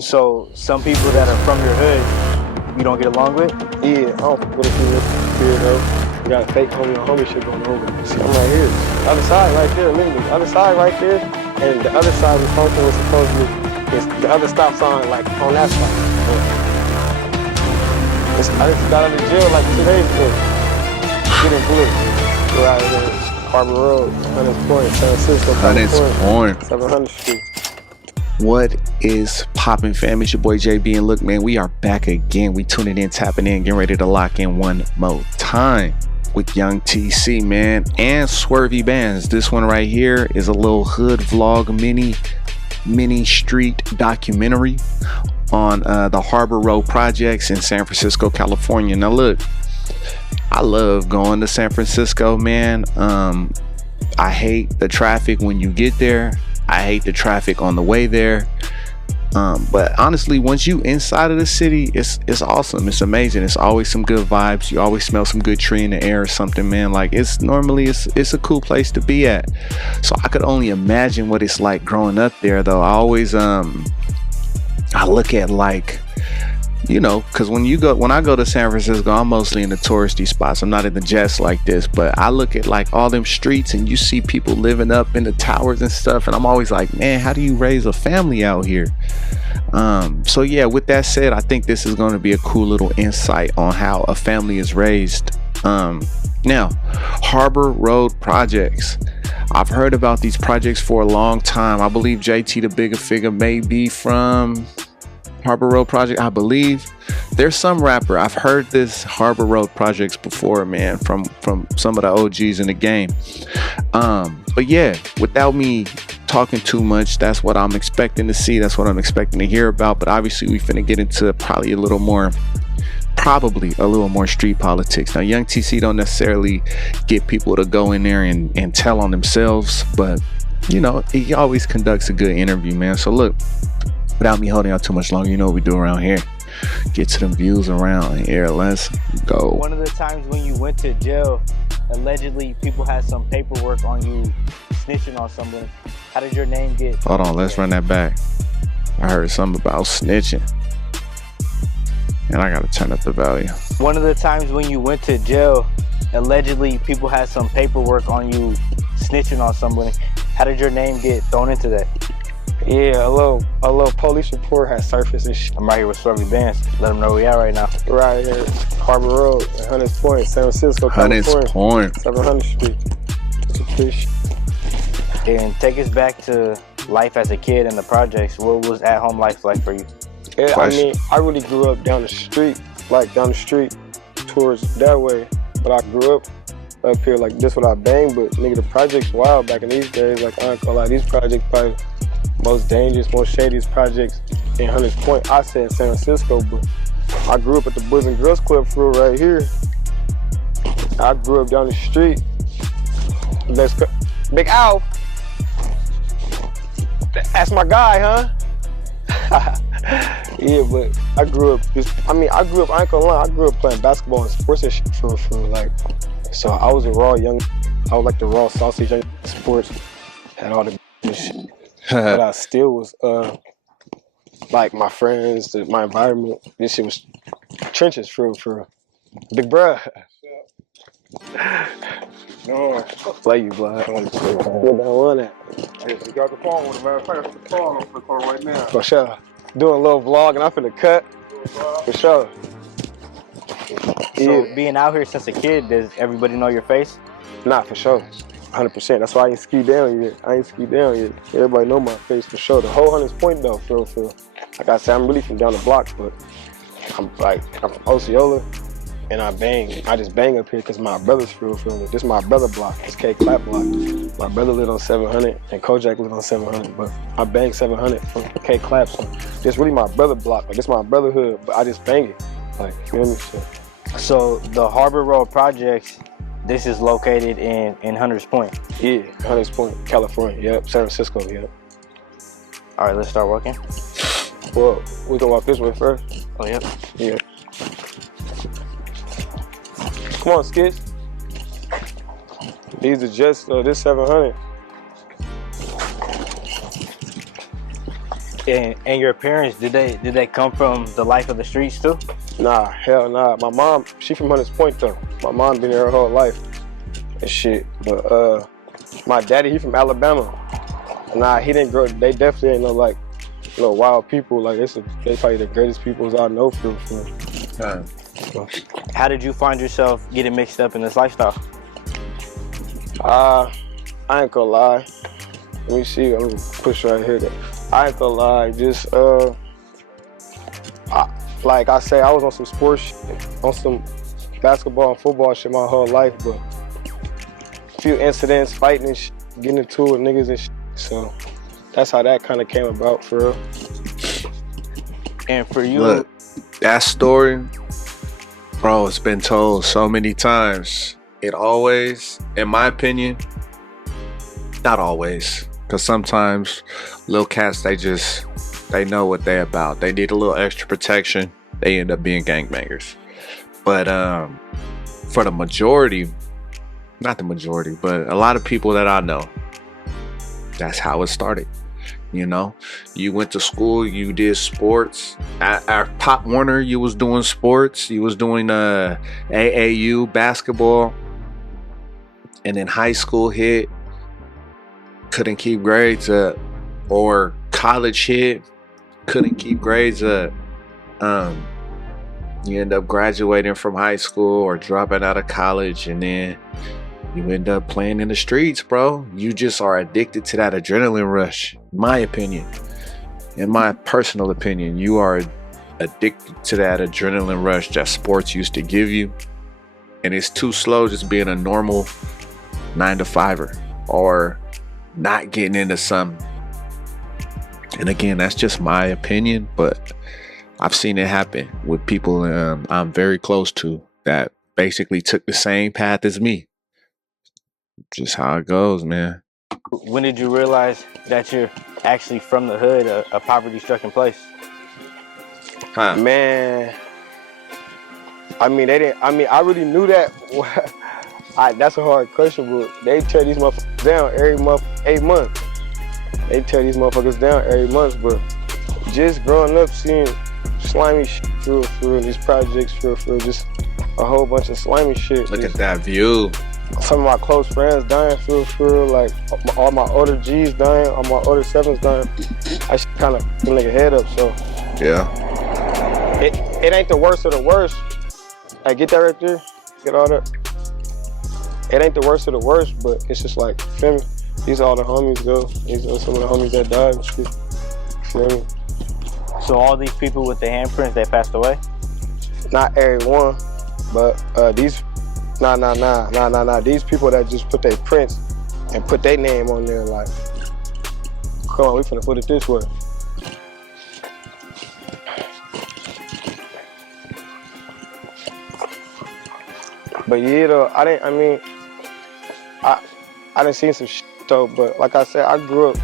So some people that are from your hood, you don't get along with? Yeah, I don't what if you live here though. You got fake homie on homie shit going over. See, I'm right here. The other side right there, literally. The other side right there, and the other side we function was supposed to be, it's the other stop sign like on that side. I just got out of jail like 2 days ago. Getting blue. We're out here, Harbor Road, Hunters Point, Fransisco, California, 700th Street. What is poppin', fam? It's your boy JB, and look, man, we are back again. We tuning in, tapping in, getting ready to lock in one more time with YoungTC, man, and Swervvy Bandz. This one right here is a little hood vlog, mini street documentary on the Harbor Road projects in San Francisco, California. Now, look, I love going to San Francisco, man. I hate the traffic when you get there. I hate the traffic on the way there. But honestly, once you inside of the city, it's awesome. It's amazing. It's always some good vibes. You always smell some good tree in the air or something, man. Like it's a cool place to be at. So I could only imagine what it's like growing up there, though. I always I look at, like, you know, because when I go to San Francisco, I'm mostly in the touristy spots. I'm not in the jets like this, but I look at like all them streets and you see people living up in the towers and stuff, and I'm always like, man, how do you raise a family out here? So yeah, with that said, I think this is going to be a cool little insight on how a family is raised. Now, Harbor Road projects. I've heard about these projects for a long time. I believe JT the Bigger Figure may be from Harbor Road project. I believe there's some rapper. I've heard this Harbor Road projects before, man, from some of the OGs in the game. But yeah, without me talking too much, that's what I'm expecting to see. That's what I'm expecting to hear about. But obviously we finna get into probably a little more street politics. Now, YoungTC don't necessarily get people to go in there and tell on themselves, but you know, he always conducts a good interview, man. So look, without me holding out too much longer, you know what we do around here. Get to them views around here. Let's go. One of the times when you went to jail, allegedly people had some paperwork on you snitching on someone. How did your name get? Hold on, let's run that back. I heard something about snitching, and I gotta turn up the volume. One of the times when you went to jail, allegedly people had some paperwork on you snitching on someone. How did your name get thrown into that? Yeah, a little police report has surfaced and shit. I'm right here with Swervvy Bandz. Let them know where we are right now. Right here, Harbor Road, Hunters Point, San Francisco, California. Hunters Point. 700th Street. Yeah. And take us back to life as a kid in the projects. What was at-home life like for you? Yeah, I mean, I really grew up down the street towards that way. But I grew up here like this what I bang, but nigga, the projects wild back in these days. Like, I ain't gonna lie, these projects probably most dangerous, most shadiest projects in Hunters Point. I said San Francisco, but I grew up at the Boys and Girls Club for right here. I grew up down the street. Let's go. Big Al. That's my guy, huh? Yeah, but I grew up, I ain't gonna lie, I grew up playing basketball and sports and shit for like, so I was like the raw sausage young sports, had all the shit. But I still was, like my friends, my environment, this shit was trenches for big bruh. No. Play you, blood. You got the phone with a matter of fact, the phone on the phone right now. For sure. Doing a little vlog and I'm finna cut. For sure. So being out here since a kid, does everybody know your face? Nah, for sure. 100%. That's why I ain't ski down yet. Everybody know my face for sure. The whole Hunters Point though, for real. Like I said, I'm really from down the blocks, but I'm from Osceola, and I just bang up here because my brother's for real. This is my brother block. It's K Clap block. My brother lived on 700 and Kojak lived on 700, but I bang 700 from K Clap. So this really my brother block. Like, this my brotherhood, but I just bang it. Like, you know what I mean? So the Harbor Road projects, this is located in Hunters Point. Yeah, Hunters Point, California. Yep, San Francisco. Yep. All right, let's start walking. Well, we can walk this way first. Oh, yep. Yeah. Come on, Skids. These are just this 700. And your parents, did they come from the life of the streets too? Nah, hell nah. My mom, she from Hunters Point though. My mom been here her whole life and shit. But my daddy, he from Alabama. Nah, he didn't grow. They definitely ain't no like, wild people. Like they probably the greatest peoples I know for. How did you find yourself getting mixed up in this lifestyle? I ain't gonna lie. Let me see. I'm gonna push right here. I ain't gonna lie. Just like I say, I was on some sports shit, on some basketball and football shit my whole life, but a few incidents, fighting and shit, getting into it with niggas and shit. So that's how that kind of came about for real. And for you, look, that story, bro, it's been told so many times. It always, in my opinion, not always, because sometimes little cats, they know what they about. They need a little extra protection. They end up being gangbangers. But for the majority, not the majority, but a lot of people that I know, that's how it started. You know, you went to school, you did sports. At Pop Warner, you was doing sports. You was doing AAU basketball. And then high school hit, couldn't keep grades up. Or college hit, couldn't keep grades up. You end up graduating from high school or dropping out of college, and then you end up playing in the streets, bro. You just are addicted to that adrenaline rush. My opinion, in my personal opinion, you are addicted to that adrenaline rush that sports used to give you. And it's too slow just being a normal 9-to-5er or not getting into something. And again, that's just my opinion, but I've seen it happen with people I'm very close to that basically took the same path as me. Just how it goes, man. when did you realize that you're actually from the hood, a poverty-stricken place? Huh. Man, I mean, they didn't. I mean, I really knew that. That's a hard question, but they tear these motherfuckers down every month, 8 months. They tear these motherfuckers down every month, but just growing up, seeing slimy shit through these projects through just a whole bunch of slimy shit. Look at that view. Some of my close friends dying through, like all my older G's dying, all my older sevens dying. I should kind of put a nigga head up, so. Yeah. It ain't the worst of the worst. I get that right there, get all that. It ain't the worst of the worst, but it's just like, feel me? These are all the homies though. These are some of the homies that died and shit. Feel me? So all these people with the handprints, they passed away? Not every one, but these, nah. These people that just put their prints and put their name on there, like, come on, we finna put it this way. But yeah, though, I done seen some shit though, but like I said, I grew up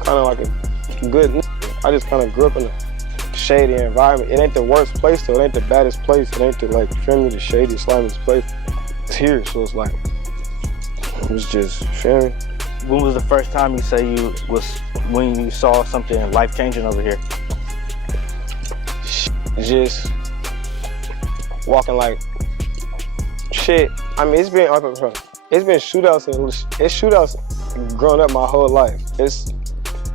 kind of like a good nigga. I just kind of grew up in a shady environment. It ain't the worst place though, it ain't the baddest place, it ain't the, like, feel me, the shady, slimiest place. It's here, so it's like, it was just, feel me? When was the first time you say when you saw something life-changing over here? Just walking like, shit, I mean, it's been shootouts growing up my whole life. It's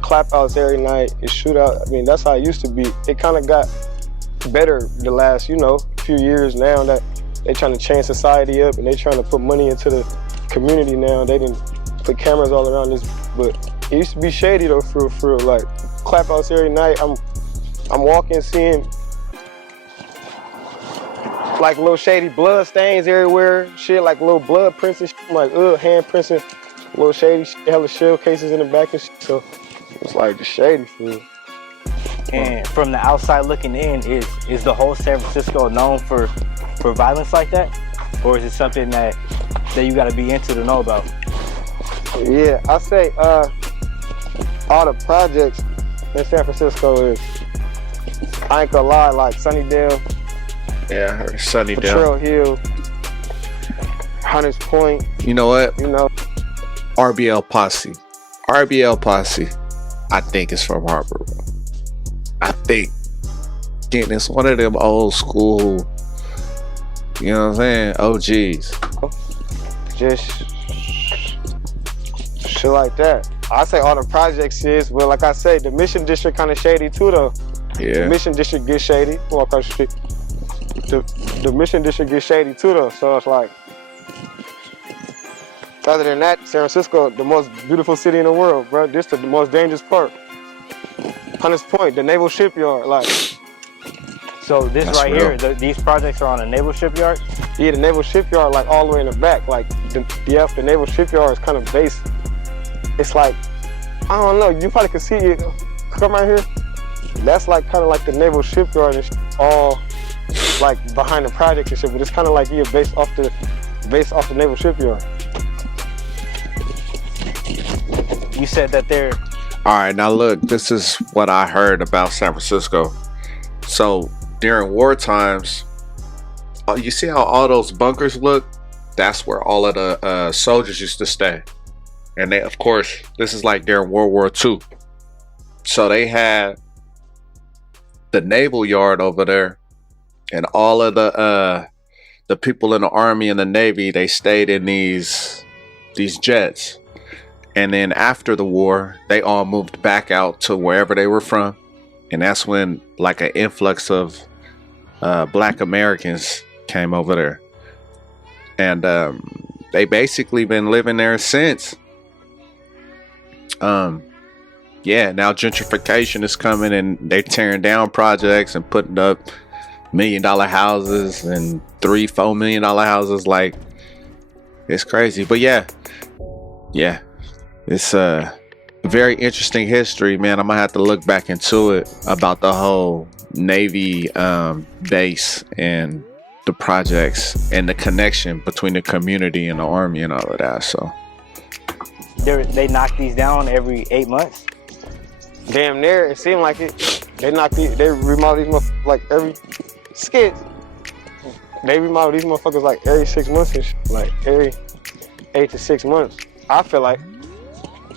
clap outs every night, it's shootout. I mean, that's how it used to be. It kind of got better the last, few years now that they trying to change society up and they trying to put money into the community now. They didn't put cameras all around this, but it used to be shady though, for real. Like, clap outs every night. I'm walking, seeing like little shady blood stains everywhere, shit, like little blood prints and shit. I'm like, hand prints and little shady shit, hella shell cases in the back and shit. So it's like the shady food. And from the outside looking in, is the whole San Francisco known for violence like that? Or is it something that you gotta be into to know about? Yeah, I say all the projects in San Francisco is, I ain't gonna lie, like Sunnydale, Yeah, I heard Sunnydale. Trail Hill, Hunters Point. You know what? RBL RBL Posse, I think it's from Harbor. I think, again, it's one of them old school, you know what I'm saying, OGs. Just shit like that. I say all the projects is, well, like I say, the Mission District kind of shady too, though. Yeah. The Mission District gets shady. Walk across the street. The Mission District gets shady too, though. So it's like, other than that, San Francisco, the most beautiful city in the world, bro. This is the most dangerous part. Hunters Point, the naval shipyard, like. So this That's right real. here, these projects are on a naval shipyard? Yeah, the naval shipyard, like all the way in the back. Like, the naval shipyard is kind of based. It's like, I don't know, you probably can see it. Come right here. That's like kind of like the naval shipyard and all like behind the project and shit, but it's kind of like you're based off the naval shipyard. You said that they're... All right, now look, this is what I heard about San Francisco. So during war times, you see how all those bunkers look? That's where all of the soldiers used to stay. And they, of course, this is like during World War II. So they had the naval yard over there, and all of the people in the Army and the Navy, they stayed in these jets. And then after the war, they all moved back out to wherever they were from. And that's when like an influx of Black Americans came over there. And they basically been living there since. Yeah, now gentrification is coming and they're tearing down projects and putting up $1 million houses and $3-4 million houses. Like, it's crazy. But yeah, it's a very interesting history, man. I'm gonna have to look back into it about the whole Navy base and the projects and the connection between the community and the Army and all of that. So They knock these down every 8 months? Damn near, it seemed like it. They remodel these motherfuckers like every skit. They remodel these motherfuckers like every 6 months and shit. Like every 8 to 6 months. I feel like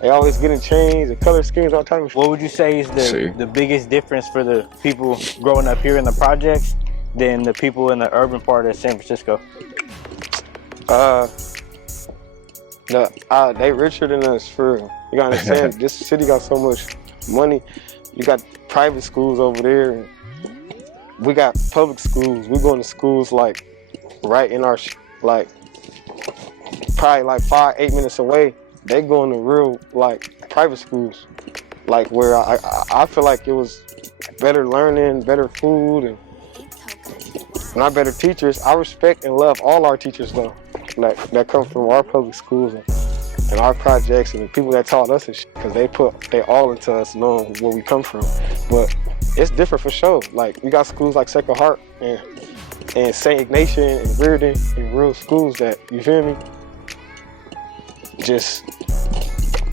they always getting changed, the color schemes, all type of shit. What would you say is the biggest difference for the people growing up here in the projects than the people in the urban part of San Francisco? They richer than us, for real. You gotta understand, this city got so much money. You got private schools over there. And we got public schools. We going to schools like right in our, like probably like 5-8 minutes away. They going to real like private schools, like where I feel like it was better learning, better food, and not better teachers. I respect and love all our teachers though, that come from our public schools and our projects and the people that taught us and shit, because they put they all into us knowing where we come from. But it's different for sure. Like we got schools like Sacred Heart and St. Ignatius and Reardon and real schools that, you feel me, just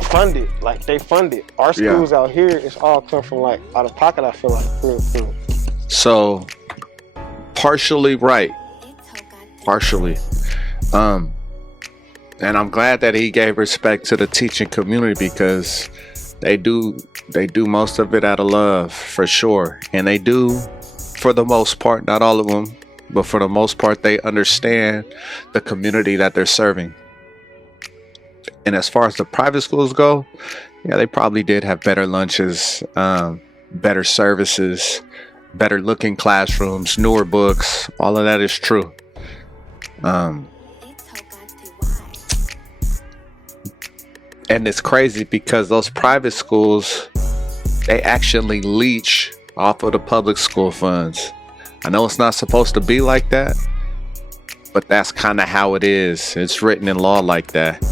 funded. Like they funded. Our schools out here, it's all come from like out of pocket, I feel like. Real. So partially right. Partially. And I'm glad that he gave respect to the teaching community, because they do most of it out of love, for sure. And they do, for the most part, not all of them, but for the most part, they understand the community that they're serving. And as far as the private schools go, yeah, they probably did have better lunches, better services, better looking classrooms, newer books. All of that is true. And it's crazy because those private schools, they actually leech off of the public school funds. I know it's not supposed to be like that, but that's kind of how it is. It's written in law like that.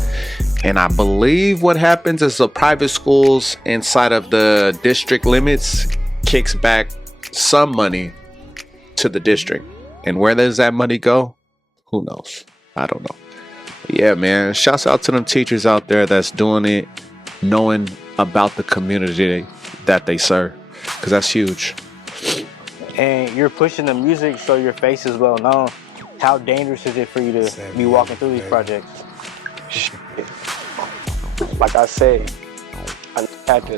And I believe what happens is the private schools inside of the district limits kicks back some money to the district. And where does that money go? Who knows? I don't know. But yeah, man, shouts out to them teachers out there that's doing it, knowing about the community that they serve, because that's huge. And you're pushing the music so your face is well known. How dangerous is it for you to be walking through these projects? Like I say, I had to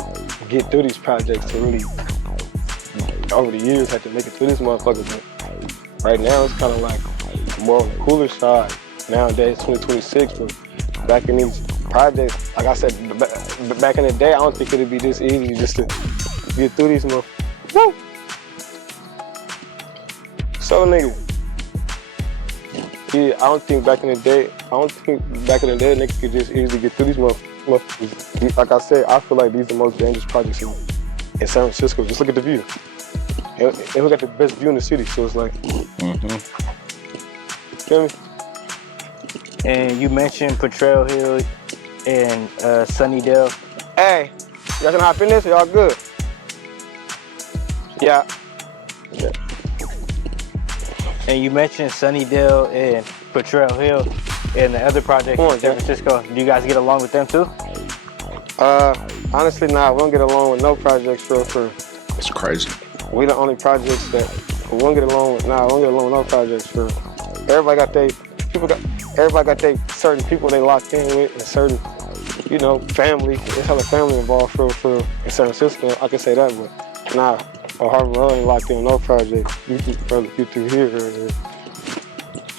get through these projects to really over the years had to make it through this motherfucker. But right now it's kind of like more on the cooler side. Nowadays, 2026, but back in these projects, like I said, back in the day, I don't think it'd be this easy just to get through these motherfuckers. Woo! So nigga, yeah, I don't think back in the day niggas could just easily get through these motherfuckers. Like I said, I feel like these are the most dangerous projects in San Francisco. Just look at the view. And we got the best view in the city, so it's like, feel me? And you mentioned Potrero Hill and Sunnydale. Hey, y'all gonna hop in this or y'all good? Yeah. And you mentioned Sunnydale and Potrero Hill and the other projects in San Francisco. Do you guys get along with them too? Honestly, nah, we don't get along with no projects for. It's crazy. We the only projects that we don't get along with. Nah, we don't get along with no projects for. Everybody got they certain people they locked in with and certain, you know, family. There's hella family involved for in San Francisco. I can say that, but nah, Harvard Road ain't locked in with no project. You through here.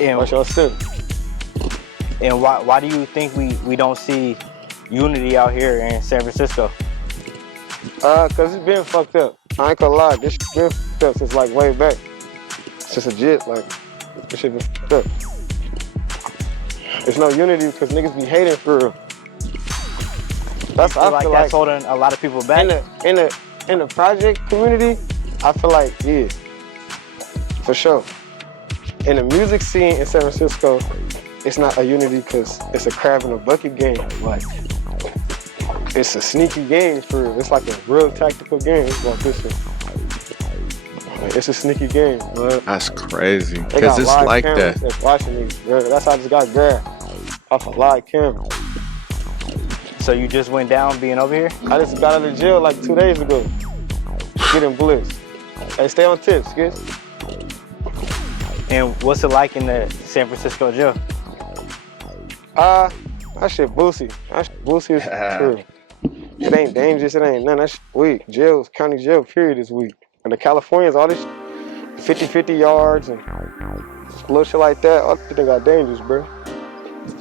And what's your still? And why do you think we don't see unity out here in San Francisco? Cause it's been fucked up. I ain't gonna lie, this shit been fucked up since like way back. It's just legit, like, this shit been fucked up. There's no unity because niggas be hating for real. I feel like that's holding a lot of people back. In the project community, I feel like, yeah, for sure. In the music scene in San Francisco, it's not a unity because it's a crab in a bucket game. Like, it's a sneaky game for real. It's like a real tactical game. It's like this one. Like, it's a sneaky game, but that's crazy. Because it's like that. That's watching these, bro. That's how I just got grabbed off a live camera. So you just went down being over here? I just got out of jail like 2 days ago. Getting blitzed. Hey, stay on tips, kids. And what's it like in the San Francisco jail? That shit boosie. That shit boosie is true. It ain't dangerous, it ain't none. That shit weak. Jail, county jail, period, is weak. And the Californians, all this 50-50 yards and little shit like that, all that shit got dangerous, bro.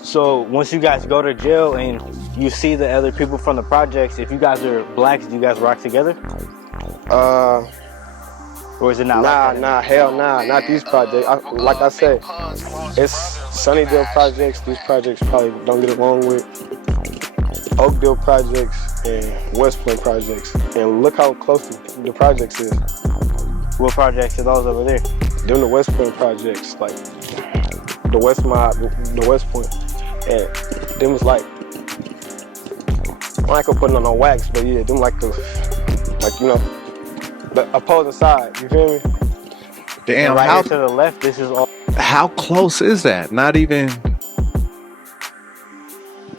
So once you guys go to jail and you see the other people from the projects, if you guys are blacks, do you guys rock together? Or is it not like that? Nah, hell nah, not these projects. Like I said, it's Sunnydale projects. These projects probably don't get along with Oakdale projects and West Point projects. And look how close the projects is. What projects are those over there? Them the West Point projects, like the West Mob, the West Point. And them was like, I ain't gonna put it on no wax, but yeah, them like the, you know, the opposing side, you feel me? Damn, right here to the left, this is all. How close is that? Not even.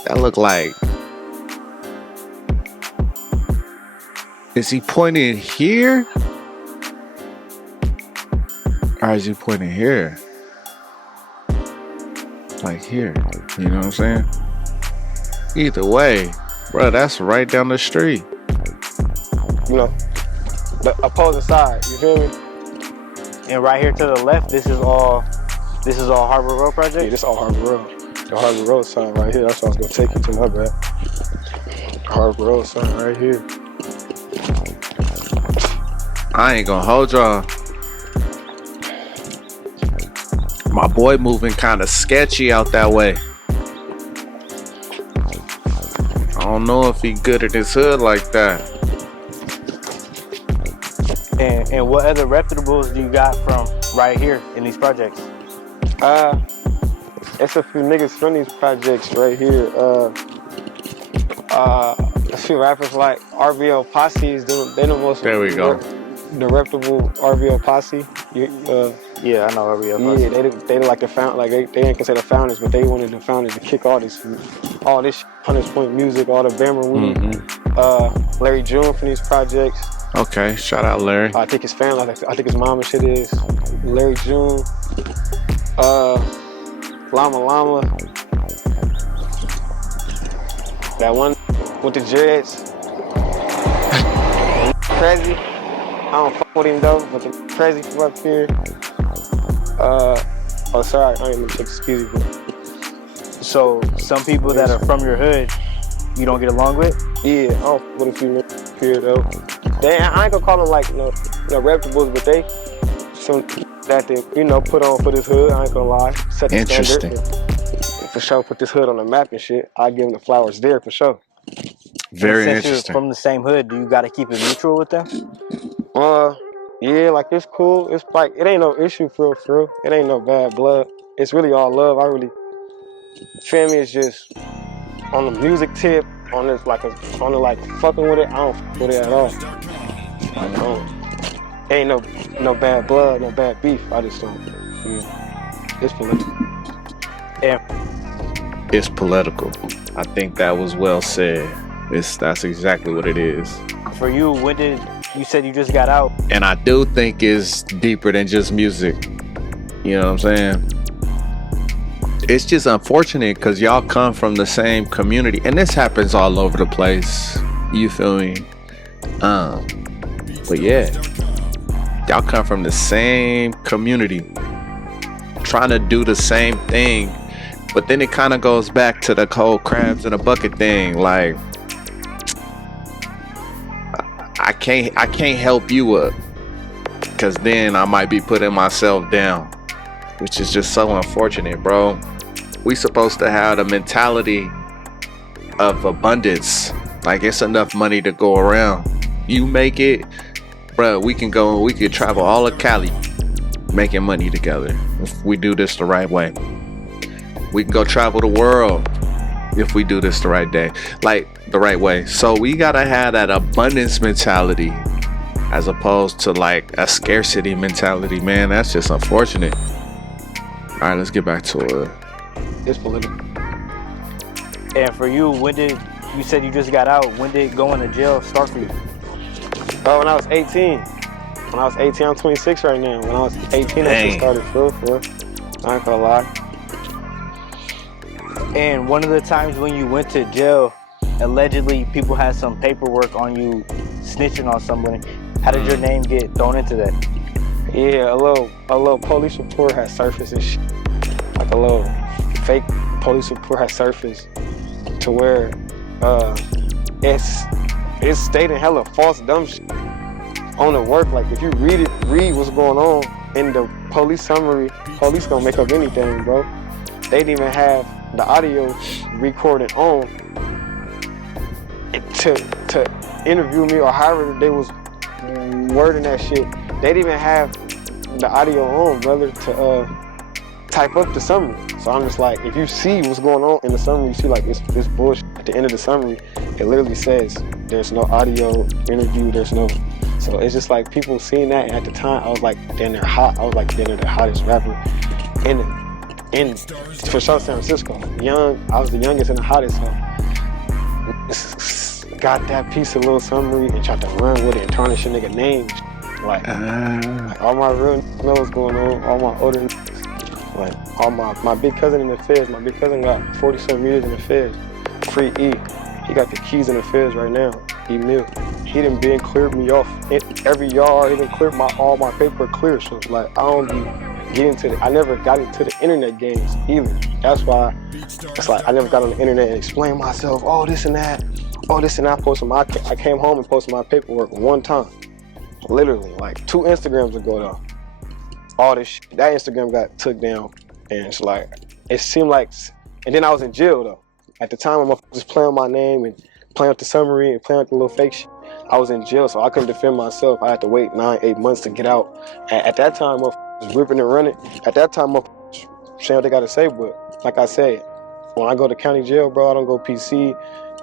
That look like. Is he pointing here? Or is he pointing here? Like here. You know what I'm saying? Either way, bro, that's right down the street. You know, the opposing side, you feel me? And right here to the left, this is all Harbor Road project? Yeah, this all Harbor Road. The Harbor Road sign right here, that's what I was gonna take you to, my bad. Harbor Road sign right here. I ain't gonna hold y'all. My boy moving kind of sketchy out that way. I don't know if he good at his hood like that. And what other reputables do you got from right here in these projects? It's a few niggas from these projects right here. A few rappers like RBL Posse's, they the most. There we go. The reputable RBL Posse. Yeah, I know RBL Posse. Yeah, they like the found, like they ain't consider founders, but they wanted the founders to kick all this 100 Point music, all the Bammer weed. Larry June from these projects. Okay, shout out Larry. I think his family, I think his mom and shit is Larry June. Llama Llama. That one with the dreads. Crazy. I don't fuck with him though, but the crazy from up here. Oh, sorry, I ain't even take excuse me. So some people that are from your hood, you don't get along with? Yeah, I don't fuck with a few niggas up here though. I ain't gonna call them like no reputables, but they some that they put on for this hood. I ain't gonna lie, set the Interesting. standard. For sure, put this hood on the map and shit. I give them the flowers there for sure. Very Since interesting. you're from the same hood, do you got to keep it neutral with them? Yeah, like it's cool. It's like it ain't no issue for real. It ain't no bad blood. It's really all love. Family is just on the music tip, on this like fucking with it. I don't fuck with it at all. Like ain't no bad blood, no bad beef. I just don't. Yeah. It's political. And It's political. I think that was well said. That's exactly what it is. for you, when did you said you just got out? And I do think it's deeper than just music. You know what I'm saying? It's just unfortunate because y'all come from the same community, and this happens all over the place. You feel me? But yeah, y'all come from the same community, trying to do the same thing, but then it kind of goes back to the whole crabs in a bucket thing. Like, I can't help you up, because then I might be putting myself down, which is just so unfortunate, bro. We supposed to have the mentality of abundance. Like, it's enough money to go around. You make it, bro. We can travel all of Cali making money together if we do this the right way. We can go travel the world if we do this the right way. So we gotta have that abundance mentality as opposed to like a scarcity mentality, man. That's just unfortunate. All right, let's get back to it. It's political. And for you, you said you just got out? When did going to jail start for you? When I was 18. When I was 18, I'm 26 right now. When I was 18, I just started for real. I ain't gonna lie. And one of the times when you went to jail, allegedly people had some paperwork on you snitching on somebody. How did your name get thrown into that? Yeah, a little police report had surfaced and shit. Like a little fake police report had surfaced to where it's stating hella false dumb shit on the work. Like if you read what's going on in the police summary, police gonna make up anything, bro. They didn't even have the audio recorded on to interview me or however they was wording that shit. They didn't even have the audio on, brother, to type up the summary. So I'm just like, if you see what's going on in the summary, you see like this bullshit at the end of the summary, it literally says there's no audio interview, there's no. So it's just like people seeing that, and at the time I was like, damn, they're hot. I was like, damn, they're the hottest rapper in for sure San Francisco. I was the youngest and the hottest. So got that piece of little summary and tried to run with it and tarnish a nigga name. Like all my real know what's going on, all my older like all my big cousin in the feds. My big cousin got 47 years in the feds. Free E. He got the keys in the feds right now. E-Mill. He done been cleared me off in every yard. He done cleared all my paper clear. So it's like I don't be getting to I never got into the internet games either. That's why it's like I never got on the internet and explained myself. Oh, this and that. Oh, this and that. I came home and posted my paperwork one time. Literally, like 2 Instagrams ago though. All this shit, that Instagram got took down, and it's like, it seemed like, and then I was in jail though. At the time, I'm just playing my name and playing with the summary and playing with the little fake shit. I was in jail, so I couldn't defend myself. I had to wait 9-8 months to get out. And at that time, I was ripping and running. At that time, I saying what they gotta say, but like I said, when I go to county jail, bro, I don't go PC.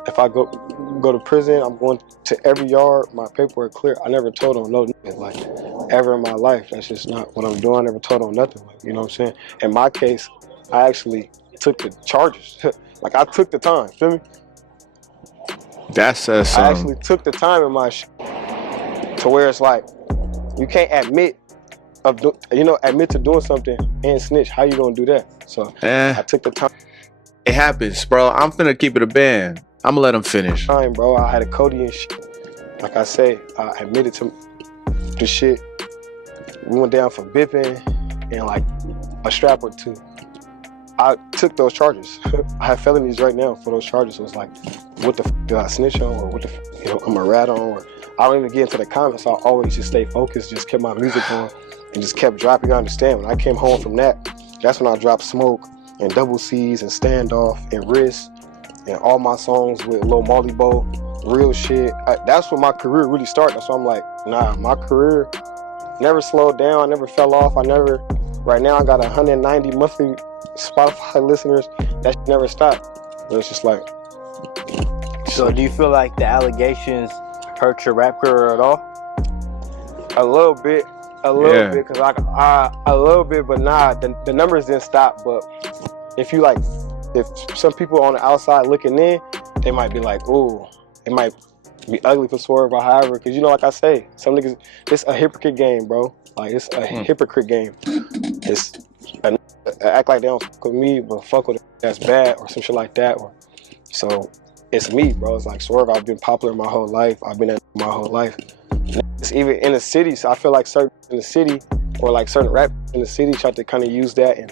If I go to prison, I'm going to every yard, my paperwork clear. I never told on no nothing, like, ever in my life. That's just not what I'm doing. I never told on nothing, like, you know what I'm saying? In my case, I actually took the charges. Like, I took the time, feel me? That says something. I actually took the time in my shit to where it's like, you can't admit to doing something and snitch. How you gonna do that? So I took the time. It happens, bro. I'm finna keep it a band. I'm gonna let him finish. Bro, I had a Cody and shit. Like I say, I admitted to the shit. We went down for bipping and like a strap or two. I took those charges. I have felonies right now for those charges. So it's like, what the f did I snitch on, or what the f, I'm a rat on, or I don't even get into the comments. I always just stay focused, just kept my music on, and just kept dropping. I understand when I came home from that, that's when I dropped Smoke and Double C's and Standoff and Wrist and all my songs with Lil Molly Bo, real shit. That's when my career really started. So I'm like, nah, my career never slowed down. I never fell off. Right now I got 190 monthly Spotify listeners. That shit never stopped. But it's just like. So do you feel like the allegations hurt your rap career at all? A little bit, cause a little bit, but nah, the numbers didn't stop. But if some people on the outside looking in, they might be like, ooh, it might be ugly for Swerve or however, cause like I say, some niggas, it's a hypocrite game, bro. Like it's a hypocrite game. It's act like they don't fuck with me, but fuck with it, that's bad or some shit like that. So it's me, bro. It's like Swerve, I've been popular my whole life. I've been at my whole life. It's even in the city, so I feel like certain in the city or like certain rap in the city tried to kind of use that and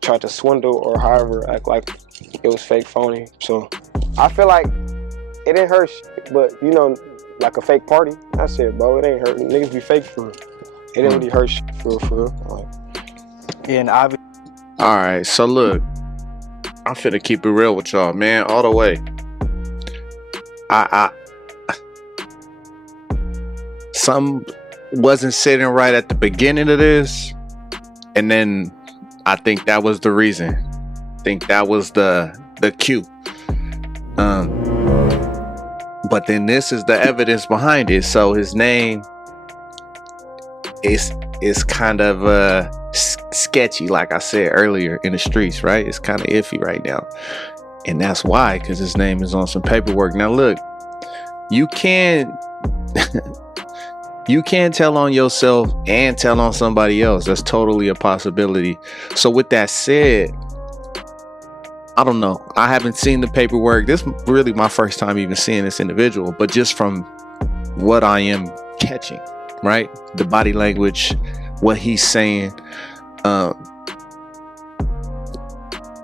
try to swindle or however act like it was fake, phony. So I feel like it didn't hurt shit, but like a fake party, that's it, bro. It ain't hurt. Niggas be fake for real. It didn't really hurt shit for real. Yeah, and obviously. All right, so look, I'm finna keep it real with y'all, man, all the way. Some wasn't sitting right at the beginning of this, and then I think that was the reason. I think that was the cue. But then this is the evidence behind it. So his name is kind of sketchy, like I said earlier, in the streets, right? It's kind of iffy right now, and that's why, because his name is on some paperwork. Now look, you can you can tell on yourself and tell on somebody else. That's totally a possibility. So with that said, I don't know, I haven't seen the paperwork. This is really my first time even seeing this individual, but just from what I am catching, right, the body language, what he's saying,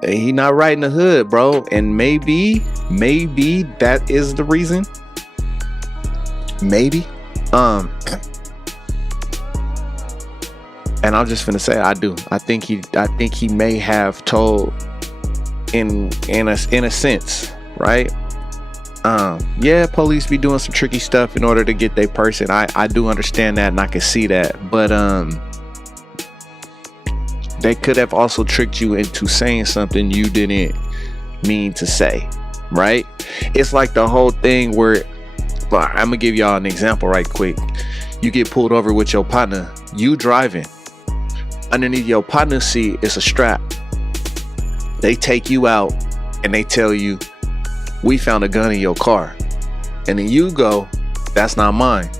he not right in the hood, bro. And maybe that is the reason. Maybe. And I'm just finna say I think he may have told in a sense, right? Yeah, police be doing some tricky stuff in order to get their person. I do understand that, and I can see that, but they could have also tricked you into saying something you didn't mean to say, right? It's like the whole thing where, I'm gonna give y'all an example right quick. You get pulled over with your partner, you driving, underneath your partner's seat is a strap. They take you out and they tell you, we found a gun in your car, and then you go, that's not mine.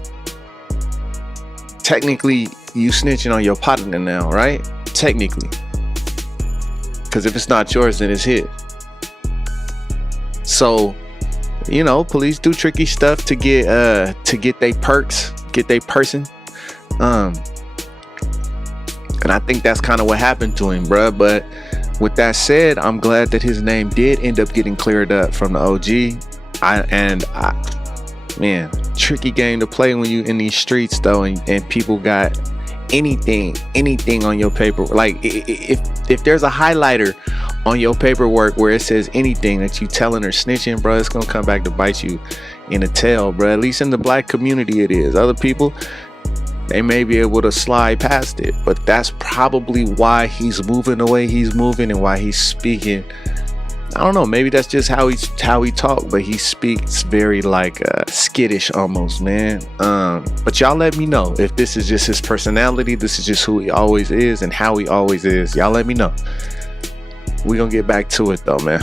Technically you snitching on your partner now, right? Technically, because if it's not yours, then it's his. So police do tricky stuff to get they perks, get they person, and I think that's kind of what happened to him, bruh. But with that said, I'm glad that his name did end up getting cleared up from the OG. Man, tricky game to play when you in these streets though, and people got anything on your paper. Like if there's a highlighter on your paperwork where it says anything that you telling or snitching, bro, it's gonna come back to bite you in the tail, bro. At least in the black community it is. Other people, they may be able to slide past it, but that's probably why he's moving the way he's moving and why he's speaking. I don't know, maybe that's just how he talk, but he speaks very like skittish almost, man. But y'all let me know if this is just his personality, this is just who he always is and how he always is. Y'all let me know. We gonna get back to it though, man.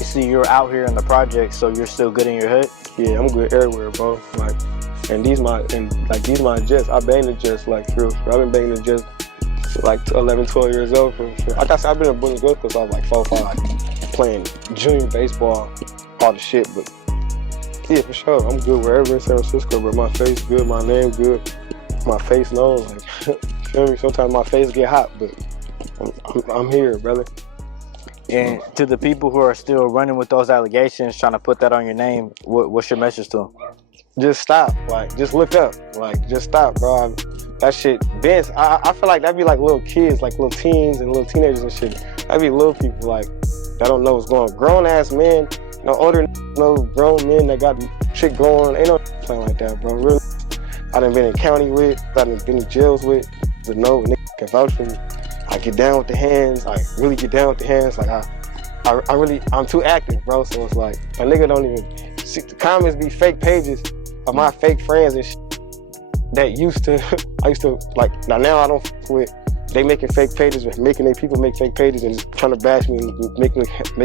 See, you're out here in the project, so you're still good in your hood? Yeah, I'm good everywhere, bro. Like, and these my jets. I bang the jets like for real. I've been banging the jets like 11, 12 years old. For sure. Like I said, I've been in Boys and Girls because I was like 4, 5, playing junior baseball, all the shit. But yeah, for sure, I'm good wherever in San Francisco, bro. My face good, my name good. my face known. Like, feel me? Sometimes my face get hot, but I'm here, brother. And to the people who are still running with those allegations, trying to put that on your name, what's your message to them? Just stop. Like, just look up. Like, just stop, bro. That shit, Bandz, I feel like that'd be like little kids, like little teens and little teenagers and shit. That'd be little people, like, that don't know what's going on. Grown-ass men, no older, no grown men that got shit going. Ain't no playing like that, bro. Really, I done been in county with, I done been in jails with, but no nigga can vouch for me. I get down with the hands, I really get down with the hands. Like, I'm too active, bro. So it's like, a nigga don't even see, the comments be fake pages of my fake friends and shit that I used to, like, now I don't f with. They making fake pages, making their people make fake pages and just trying to bash me and make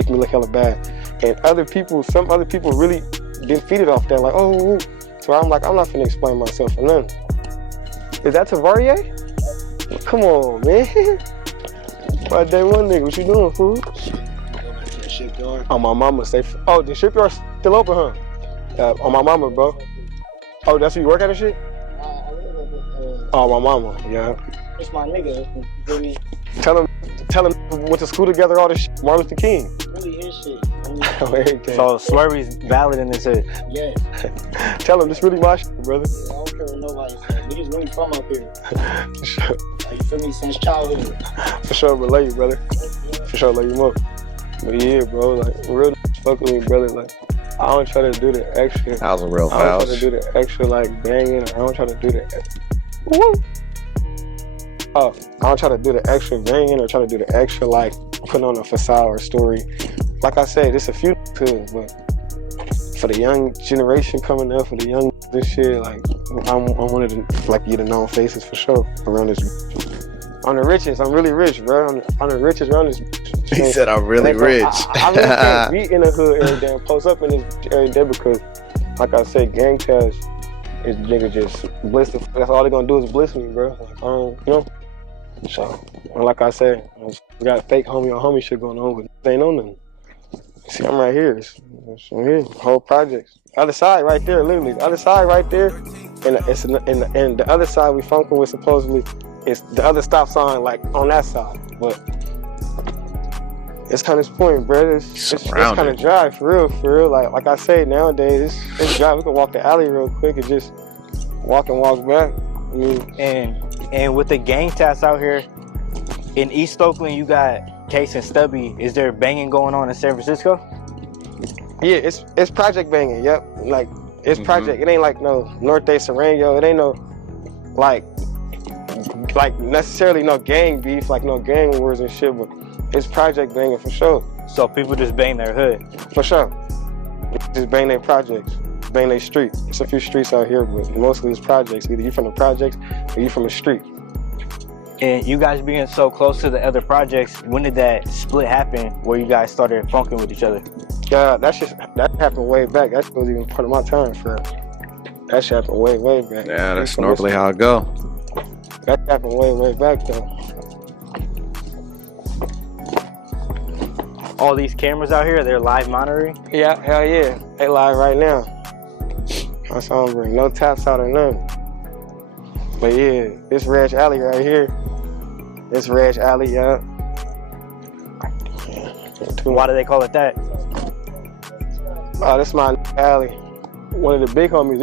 me look hella bad. And some other people really get feeded off that, like, oh, so I'm like, I'm not finna explain myself for nothing. Is that Tavarier? Come on, man. By day one, nigga, what you doing, fool? Oh, my mama say, oh, the shipyard's still open, huh? On my mama, bro. Oh, that's where you work at and shit? Oh, my mama, yeah. It's my nigga, you feel me? Tell him we went to school together, all this shit. Martin Luther King. Really is shit. So Swervvy's valid in this shit. Yeah. Tell him this really my shit, brother. Yeah, I don't care what nobody says. Niggas really from up here. For sure. Like, you feel me? Since childhood. For sure, but love you, brother. For sure, love you more. But yeah, bro, like, real fuck with me, brother. Like, I don't try to do the extra. That was a real I don't foul. try to do the extra, like, banging. I don't try to do the. Woo! Oh, I don't try to do the extra banging or try to do the extra, like, putting on a facade or story. Like I said, it's a few could, but for the young generation coming up, for the young this shit, like, I'm one of the, like, you the known faces for sure around this. I'm the richest. I'm really rich, bro. I'm the richest around this. He said I'm really rich. I really can't be in the hood every day and post up in this every day because, like I said, gang test is nigga just bliss. That's all they gonna do is bliss me, bro. Like, you know. So, like I said, we got fake homie on homie shit going on, but they ain't on nothing. See, I'm right here. I'm here. Whole projects. Other side right there, literally. The other side right there, and the other side we funkin' with supposedly is the other stop sign, like on that side. But it's kind of point, bro. It's kind of dry, for real. Like I say, nowadays it's dry. We can walk the alley real quick and just walk back. I mean, and with the gang tats out here in East Oakland, you got Case and Stubby. Is there banging going on in San Francisco? Yeah, it's project banging. Yep, like it's project. It ain't like no Norte Sereno. It ain't no like necessarily no gang beef, like no gang wars and shit. But it's project banging for sure. So people just bang their hood. For sure. Just bang their projects, bang their street. It's a few streets out here, but mostly it's projects. Either you from the projects or you from the street. And you guys being so close to the other projects, when did that split happen where you guys started funking with each other? Yeah, that happened way back. That wasn't even part of my time, for that shit happened way back. Yeah, that's normally how it go. That happened way back though. All these cameras out here, they're live monitoring? Yeah, hell yeah. They live right now. That's why I don't bring no taps out or nothing. But yeah, this Reg Alley right here. This Reg Alley, yeah. Why do they call it that? Oh, this my alley. One of the big homies,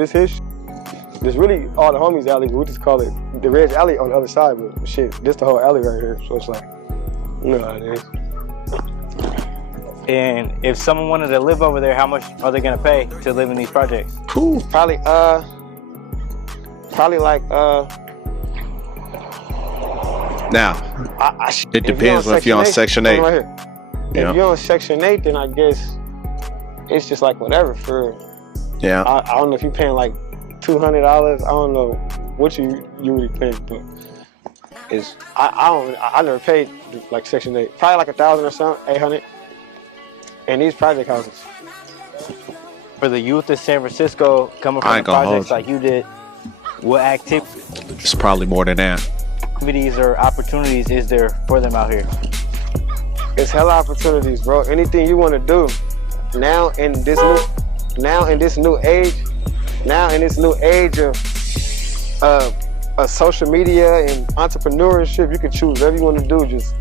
this really all the homies alley, but we just call it the Reg Alley on the other side, but shit, this the whole alley right here. So it's like, you know how it is. And if someone wanted to live over there, how much are they gonna pay to live in these projects? Cool. Probably like Now, it depends if you're on Section 8. Right here. If you're on Section 8, then I guess it's just like whatever for. Yeah. I don't know if you're paying like $200. I don't know what you really pay, but it's I never paid like Section 8. Probably like 1,000 or something, 800. And these project houses. For the youth of San Francisco coming from the projects like you did, what activities? It's probably more than that. Activities or opportunities is there for them out here? It's hella opportunities, bro. Anything you want to do now in this new age of social media and entrepreneurship, you can choose whatever you want to do. Just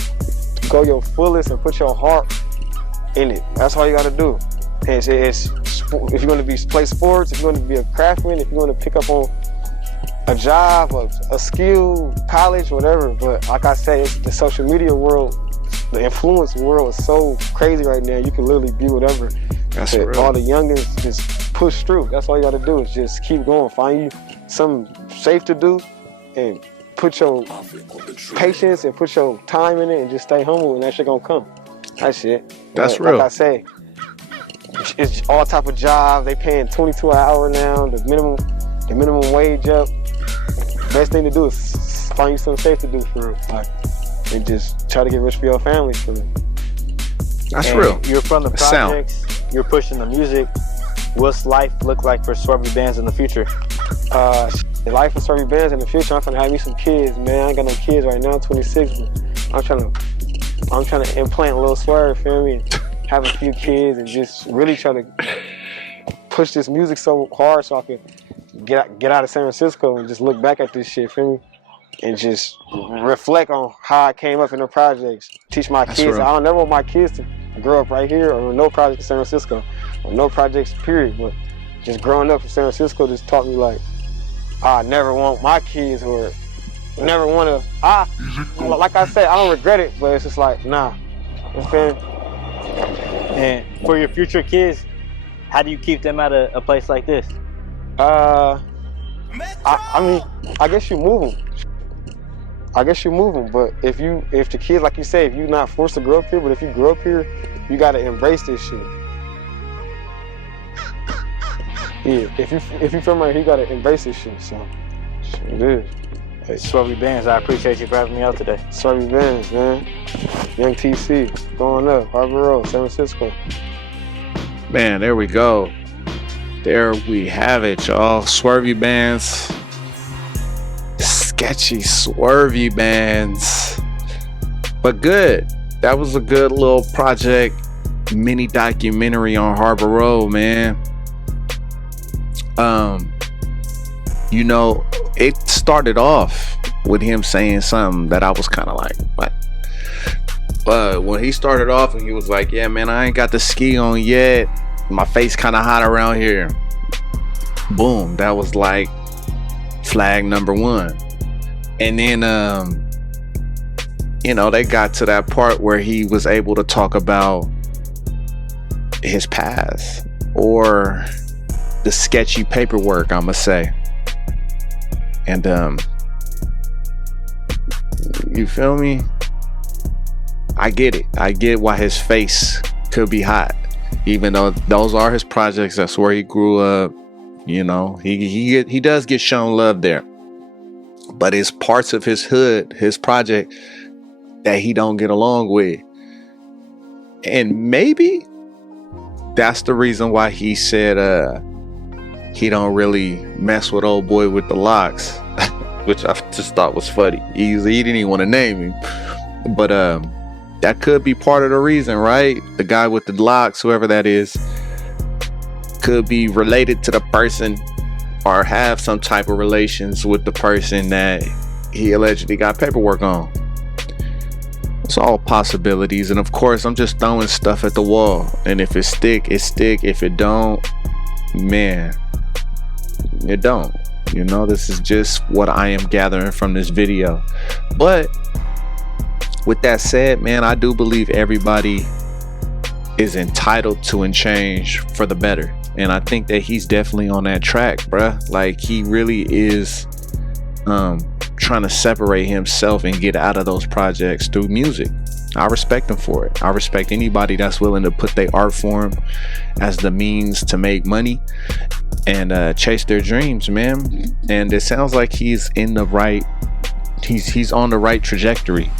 go your fullest and put your heart in it. That's all you got to do. And if you're going to play sports, if you're going to be a craftsman, if you're going to pick up on a job, a skill, college, whatever. But like I say, it's the social media world, the influence world is so crazy right now. You can literally be whatever. That's real. All the youngins just push through. That's all you got to do is just keep going. Find you something safe to do and put your patience and put your time in it and just stay humble, and that shit gonna come. That's it. That's real. Like I say, it's all type of jobs. They paying $22 an hour now. The minimum wage up. Best thing to do is find you something safe to do for real. Like, and just try to get rich for your family for real. That's And real. You're from the projects. You're pushing the music. What's life look like for Swervvy Bandz in the future? The life of Swervvy Bandz in the future, I'm trying to have me some kids, man. I ain't got no kids right now, I'm 26, but I'm trying to implant a little swerve, feel me? Have a few kids and just really try to push this music so hard so I can get out of San Francisco and just look back at this shit, feel me? And just reflect on how I came up in the projects. Teach my kids. real. I don't never want my kids to grow up right here or no projects in San Francisco or no projects, period. But just growing up in San Francisco just taught me like, I never want my kids or never want to. Like I said, I don't regret it, but it's just like, nah. You feel me? And for your future kids, how do you keep them at a place like this? I mean, I guess you move them. But if the kids, like you say, if you're not forced to grow up here, but if you grow up here, you gotta embrace this shit. Yeah, if you from right here, you gotta embrace this shit. So, it is. Hey, Swervvy Bandz, I appreciate you for having me out today. Swervvy Bandz, man. YoungTC, going up, Harbor Road, San Francisco. Man, there we go. There we have it, y'all. Swervvy Bandz. Sketchy Swervvy Bandz. But good. That was a good little project, mini documentary on Harbor Road, man. You know, it started off with him saying something that I was kind of like, what? But when he started off and he was like, yeah, man, I ain't got the ski on yet. My face kind of hot around here. Boom. That was like flag number one. And then, you know, they got to that part where he was able to talk about his past or the sketchy paperwork, I'ma say. And you feel me? I get it. I get why his face could be hot, even though those are his projects. That's where he grew up. You know, he does get shown love there, but it's parts of his hood, his project, that he don't get along with, and maybe that's the reason why he said he don't really mess with old boy with the locks, which I just thought was funny. He didn't even want to name him, but that could be part of the reason, right? The guy with the locks, whoever that is, could be related to the person or have some type of relations with the person that he allegedly got paperwork on. It's all possibilities, and of course I'm just throwing stuff at the wall, and if it stick, it stick. If it don't, man, it don't. You know, this is just what I am gathering from this video. But with that said, man, I do believe everybody is entitled to and change for the better, and I think that he's definitely on that track, bruh. Like, he really is trying to separate himself and get out of those projects through music. I respect him for it. I respect anybody that's willing to put their art form as the means to make money and chase their dreams, man. And it sounds like he's in the right, he's on the right trajectory.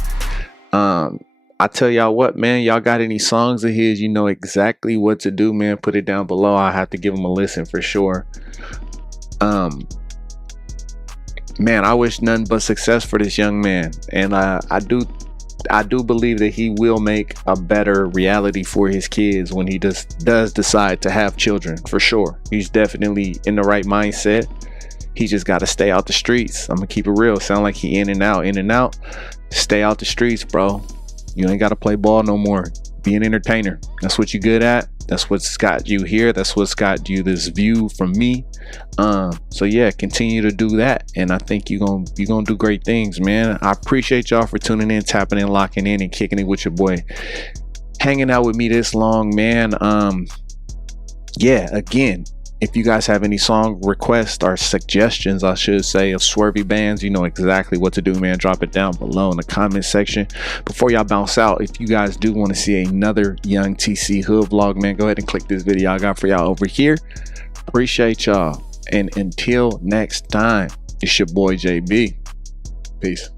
I tell y'all what, man, y'all got any songs of his, you know exactly what to do, man. Put it down below. I have to give him a listen for sure. Man, I wish nothing but success for this young man, and I do believe that he will make a better reality for his kids when he does decide to have children, for sure. He's definitely in the right mindset. He just got to stay out the streets. I'm gonna keep it real. Sound like he in and out, in and out. Stay out the streets, bro. You ain't got to play ball no more. Be an entertainer. That's what you good at. That's what's got you here. That's what's got you this view from me. So yeah, continue to do that, and I think you're gonna do great things, man. I appreciate y'all for tuning in, tapping in, locking in, and kicking it with your boy, hanging out with me this long, man. Yeah, again, if you guys have any song requests or suggestions, I should say, of Swervvy Bandz, you know exactly what to do, man. Drop it down below in the comment section. Before y'all bounce out, if you guys do want to see another Young TC hood vlog, man, go ahead and click this video I got for y'all over here. Appreciate y'all, and until next time, it's your boy JB. Peace.